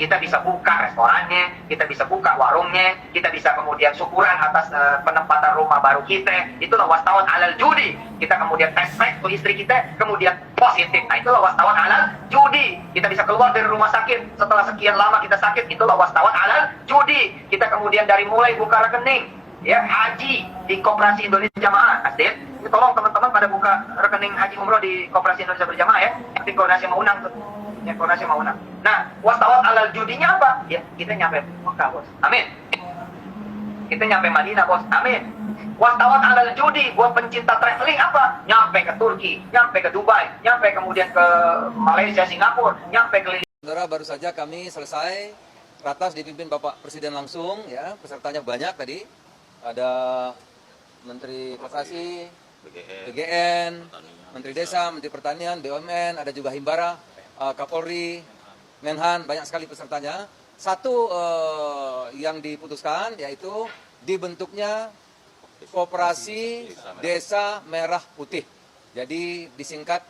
kita bisa buka restorannya, kita bisa buka warungnya, kita bisa kemudian syukuran atas penempatan rumah baru kita. Itulah wastawan alal judi. Kita kemudian tes ke istri kita, kemudian positif. Nah, itulah wastawan alal judi. Kita bisa keluar dari rumah sakit setelah sekian lama kita sakit. Itulah wastawan alal judi. Kita kemudian dari mulai buka rekening, ya, haji di Koperasi Indonesia Jamaah. Asdin, tolong teman-teman pada buka rekening haji umroh di Koperasi Indonesia Berjamaah ya. Yang koordinasi mau unang tuh. Ya, koordinasi mau unang. Nah, wastawan alal judinya apa? Ya, kita nyampe Mekah, bos. Amin. Kita nyampe Madinah, bos. Amin. Wastawan alal judi buat pencinta traveling apa? Nyampe ke Turki, nyampe ke Dubai, nyampe kemudian ke Malaysia, Singapura, nyampe ke... Saudara, baru saja kami selesai ratas dipimpin Bapak Presiden langsung, ya, pesertanya banyak tadi. Ada Menteri Kooperasi, BGN, Menteri Desa, Menteri Pertanian, BUMN, ada juga Himbara, Kapolri, Menhan, banyak sekali pesertanya. Satu yang diputuskan yaitu dibentuknya Koperasi Desa Merah Putih. Jadi disingkat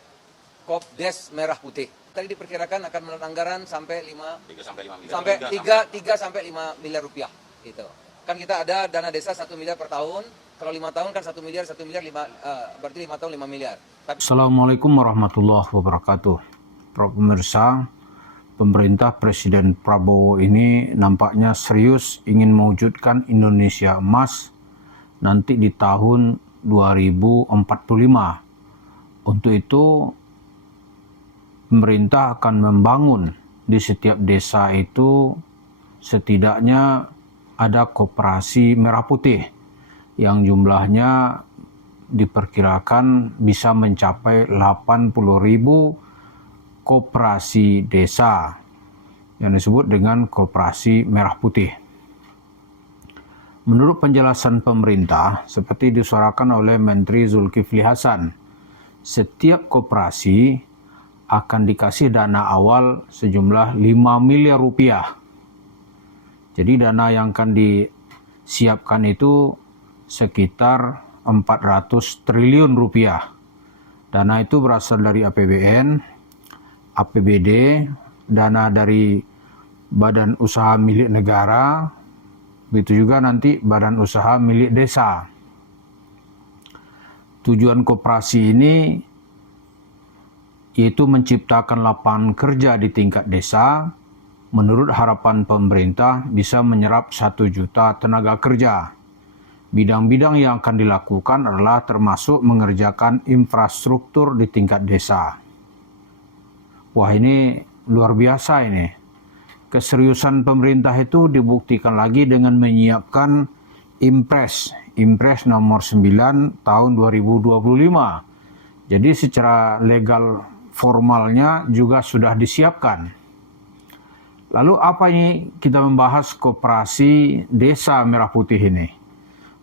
Kopdes Merah Putih. Tadi diperkirakan akan menelan anggaran sampai 3 sampai 5 miliar rupiah gitu. Kan kita ada dana desa 1 miliar per tahun. Kalau 5 tahun kan 1 miliar, berarti 5 tahun 5 miliar. Assalamualaikum warahmatullahi wabarakatuh. Para pemirsa, pemerintah Presiden Prabowo ini nampaknya serius ingin mewujudkan Indonesia emas nanti di tahun 2045. Untuk itu, pemerintah akan membangun di setiap desa itu setidaknya ada koperasi merah putih yang jumlahnya diperkirakan bisa mencapai 80.000 koperasi desa yang disebut dengan koperasi merah putih. Menurut penjelasan pemerintah, seperti disuarakan oleh Menteri Zulkifli Hasan, setiap koperasi akan dikasih dana awal sejumlah 5 miliar rupiah. Jadi dana yang akan disiapkan itu sekitar 400 triliun rupiah. Dana itu berasal dari APBN, APBD, dana dari badan usaha milik negara, begitu juga nanti badan usaha milik desa. Tujuan koperasi ini yaitu menciptakan lapangan kerja di tingkat desa. Menurut harapan pemerintah bisa menyerap 1 juta tenaga kerja. Bidang-bidang yang akan dilakukan adalah termasuk mengerjakan infrastruktur di tingkat desa. Wah, ini luar biasa ini. Keseriusan pemerintah itu dibuktikan lagi dengan menyiapkan Impres nomor 9 tahun 2025. Jadi secara legal formalnya juga sudah disiapkan. Lalu apa ini kita membahas koperasi Desa Merah Putih ini?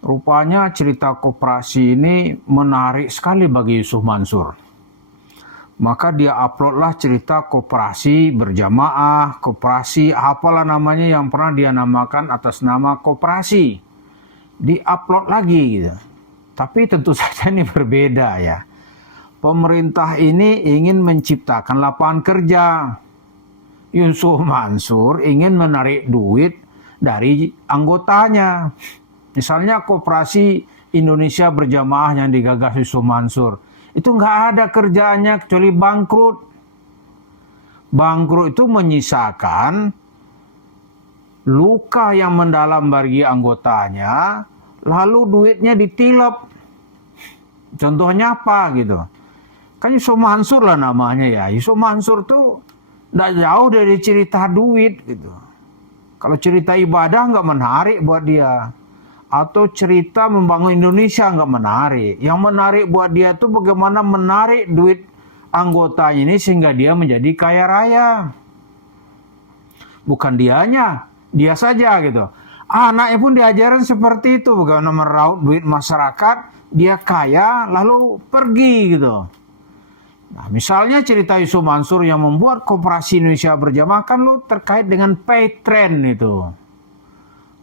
Rupanya cerita koperasi ini menarik sekali bagi Yusuf Mansur. Maka dia uploadlah cerita koperasi berjamaah, koperasi apalah namanya yang pernah dia namakan atas nama koperasi. Di-upload lagi gitu. Tapi tentu saja ini berbeda ya. Pemerintah ini ingin menciptakan lapangan kerja. Yusuf Mansur ingin menarik duit dari anggotanya. Misalnya koperasi Indonesia Berjamaah yang digagas Yusuf Mansur. Itu nggak ada kerjaannya kecuali bangkrut. Bangkrut itu menyisakan luka yang mendalam bagi anggotanya, lalu duitnya ditilep. Contohnya apa gitu? Kan Yusuf Mansur lah namanya ya. Yusuf Mansur tuh nggak jauh dari cerita duit gitu. Kalau cerita ibadah nggak menarik buat dia. Atau cerita membangun Indonesia nggak menarik. Yang menarik buat dia tuh bagaimana menarik duit anggotanya ini sehingga dia menjadi kaya raya. Bukan dianya, dia saja gitu. Anaknya pun diajarin seperti itu, bagaimana meraup duit masyarakat, dia kaya lalu pergi gitu. Nah, misalnya cerita Yusuf Mansur yang membuat Koperasi Indonesia Berjamaah kan lu terkait dengan pay trend itu.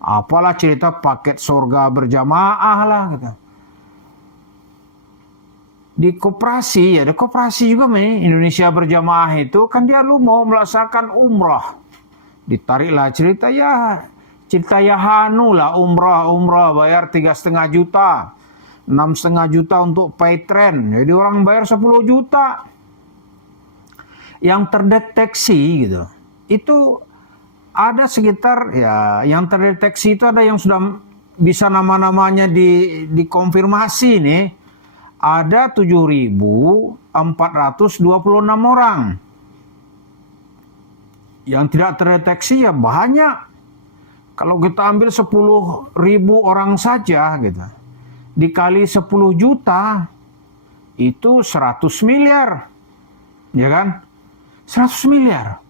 Apalah cerita paket surga berjamaah lah gitu. Di koperasi, ya di koperasi juga nih Indonesia Berjamaah itu kan dia lu mau melaksanakan umrah. Ditariklah cerita ya Hanu lah, umrah bayar 3,5 juta, 6,5 juta untuk pay trend, jadi orang bayar 10 juta. Yang terdeteksi gitu, itu ada sekitar, ya yang terdeteksi itu ada yang sudah bisa nama-namanya dikonfirmasi nih, ada 7.426 orang. Yang tidak terdeteksi ya banyak. Kalau kita ambil 10.000 orang saja gitu, dikali 10 juta, itu 100 miliar. Ya kan? 100 miliar.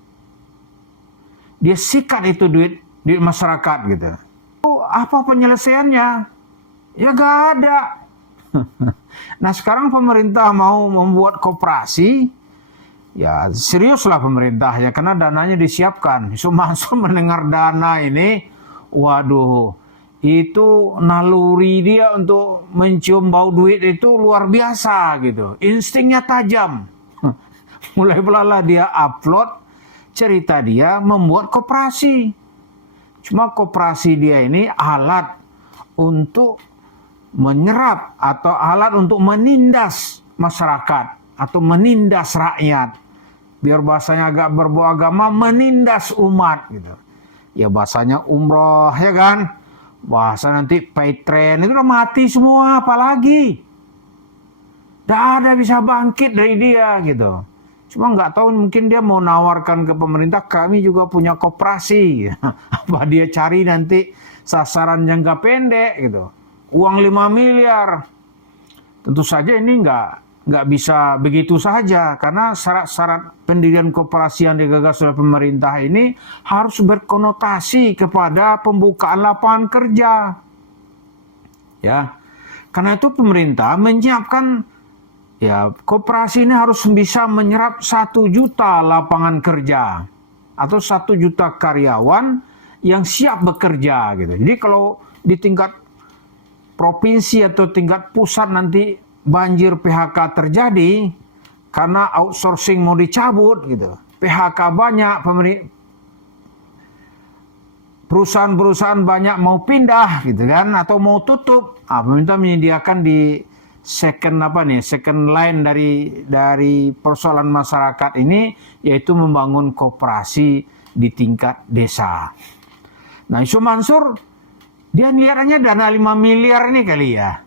Dia sikat itu duit masyarakat gitu. Apa penyelesaiannya? Ya gak ada. Nah sekarang pemerintah mau membuat koperasi, ya seriuslah pemerintah ya, karena dananya disiapkan. Mansur mendengar dana ini, waduh, itu naluri dia untuk mencium bau duit itu luar biasa gitu. Instingnya tajam. Mulai pelala dia upload cerita dia membuat koperasi. Cuma koperasi dia ini alat untuk menyerap atau alat untuk menindas masyarakat atau menindas rakyat. Biar bahasanya agak berbau agama, menindas umat gitu. Ya bahasanya umroh ya kan. Bahasa nanti pay trend itu udah mati semua, apalagi. Tidak ada bisa bangkit dari dia gitu. Cuma nggak tahu, mungkin dia mau nawarkan ke pemerintah, kami juga punya koperasi. Apa dia cari nanti sasaran jangka pendek gitu. Uang 5 miliar. Tentu saja ini nggak bisa begitu saja, karena syarat-syarat pendirian koperasi yang digagas oleh pemerintah ini harus berkonotasi kepada pembukaan lapangan kerja. Ya, karena itu pemerintah menyiapkan, ya koperasi ini harus bisa menyerap 1 juta lapangan kerja atau 1 juta karyawan yang siap bekerja gitu. Jadi kalau di tingkat provinsi atau tingkat pusat nanti banjir PHK terjadi karena outsourcing mau dicabut gitu, PHK banyak, perusahaan-perusahaan banyak mau pindah gitu kan, atau mau tutup, pemerintah menyediakan di second line dari persoalan masyarakat ini, yaitu membangun koperasi di tingkat desa. Nah Yusuf Mansur dia niatnya dana 5 miliar ini kali ya.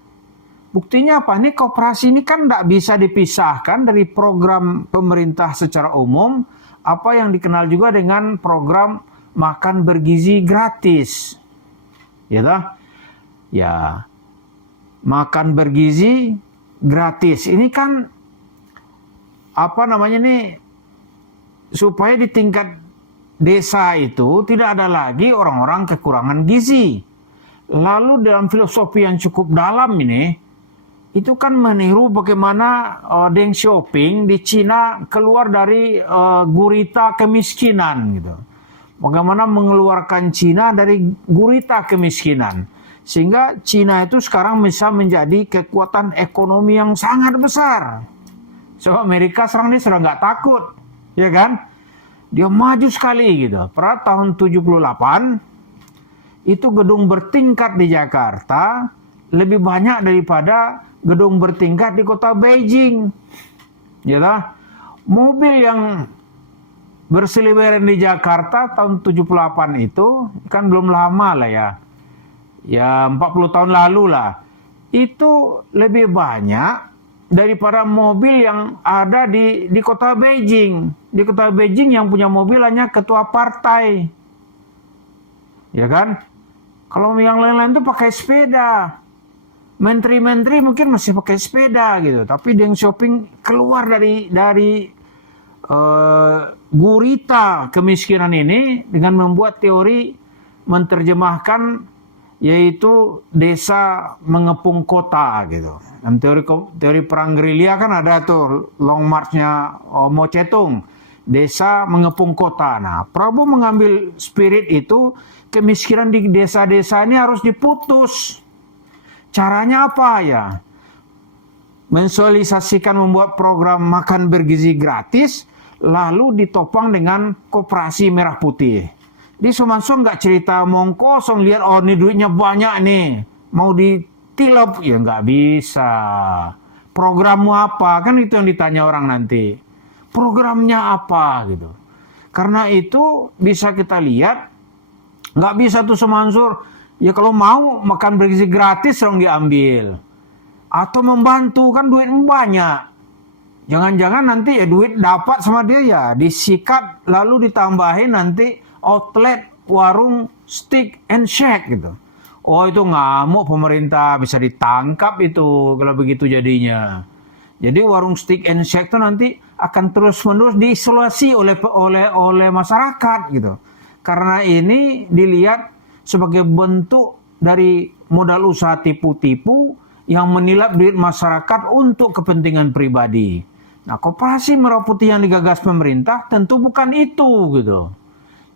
Buktinya apa? Ini koperasi ini kan tidak bisa dipisahkan dari program pemerintah secara umum, apa yang dikenal juga dengan program makan bergizi gratis. Ya toh? Ya. Makan bergizi gratis. Ini kan supaya di tingkat desa itu tidak ada lagi orang-orang kekurangan gizi. Lalu dalam filosofi yang cukup dalam ini, itu kan meniru bagaimana Deng Xiaoping di Cina keluar dari gurita kemiskinan gitu. Bagaimana mengeluarkan Cina dari gurita kemiskinan, sehingga Cina itu sekarang bisa menjadi kekuatan ekonomi yang sangat besar. So Amerika sekarang ini sudah nggak takut, ya kan? Dia maju sekali gitu. Pada tahun 78 itu gedung bertingkat di Jakarta lebih banyak daripada gedung bertingkat di kota Beijing. Ya lah. Mobil yang berseliweran di Jakarta tahun 78 itu kan belum lama lah ya. Ya 40 tahun lalu lah. Itu lebih banyak daripada mobil yang ada di kota Beijing. Di kota Beijing yang punya mobil hanya ketua partai. Ya kan? Kalau yang lain-lain itu pakai sepeda. Menteri-menteri mungkin masih pakai sepeda gitu. Tapi Deng Xiaoping keluar dari gurita kemiskinan ini dengan membuat teori menerjemahkan, yaitu desa mengepung kota gitu. Dan teori perang gerilya kan ada tuh long march-nya Mao Zedong, desa mengepung kota. Nah, Prabowo mengambil spirit itu, kemiskinan di desa-desa ini harus diputus. Caranya apa ya? Mensosialisasikan, membuat program makan bergizi gratis, lalu ditopang dengan koperasi merah putih. Di Sumansur nggak cerita omong kosong, lihat oh ini duitnya banyak nih, mau ditilap, ya nggak bisa. Programmu apa? Kan itu yang ditanya orang nanti. Programnya apa gitu. Karena itu bisa kita lihat, nggak bisa tuh Sumansur, ya kalau mau makan bergizi gratis dong diambil. Atau membantu, kan duit banyak. Jangan-jangan nanti ya duit dapat sama dia ya disikat lalu ditambahin nanti outlet warung steak and shake gitu. Oh itu ngamuk pemerintah, bisa ditangkap itu kalau begitu jadinya. Jadi warung steak and shake itu nanti akan terus-menerus diisolasi oleh masyarakat gitu. Karena ini dilihat sebagai bentuk dari modal usaha tipu-tipu yang menilap duit masyarakat untuk kepentingan pribadi. Nah, koperasi Merah Putih yang digagas pemerintah tentu bukan itu gitu.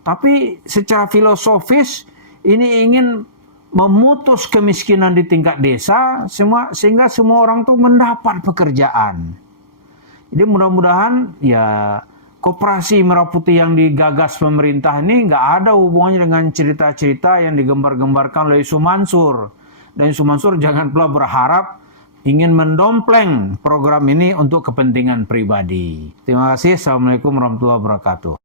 Tapi secara filosofis ini ingin memutus kemiskinan di tingkat desa sehingga semua orang tuh mendapat pekerjaan. Jadi mudah-mudahan ya koperasi Merah Putih yang digagas pemerintah ini nggak ada hubungannya dengan cerita-cerita yang digembar-gembarkan oleh Isu Mansur. Dan Isu Mansur jangan pula berharap ingin mendompleng program ini untuk kepentingan pribadi. Terima kasih. Assalamualaikum warahmatullahi wabarakatuh.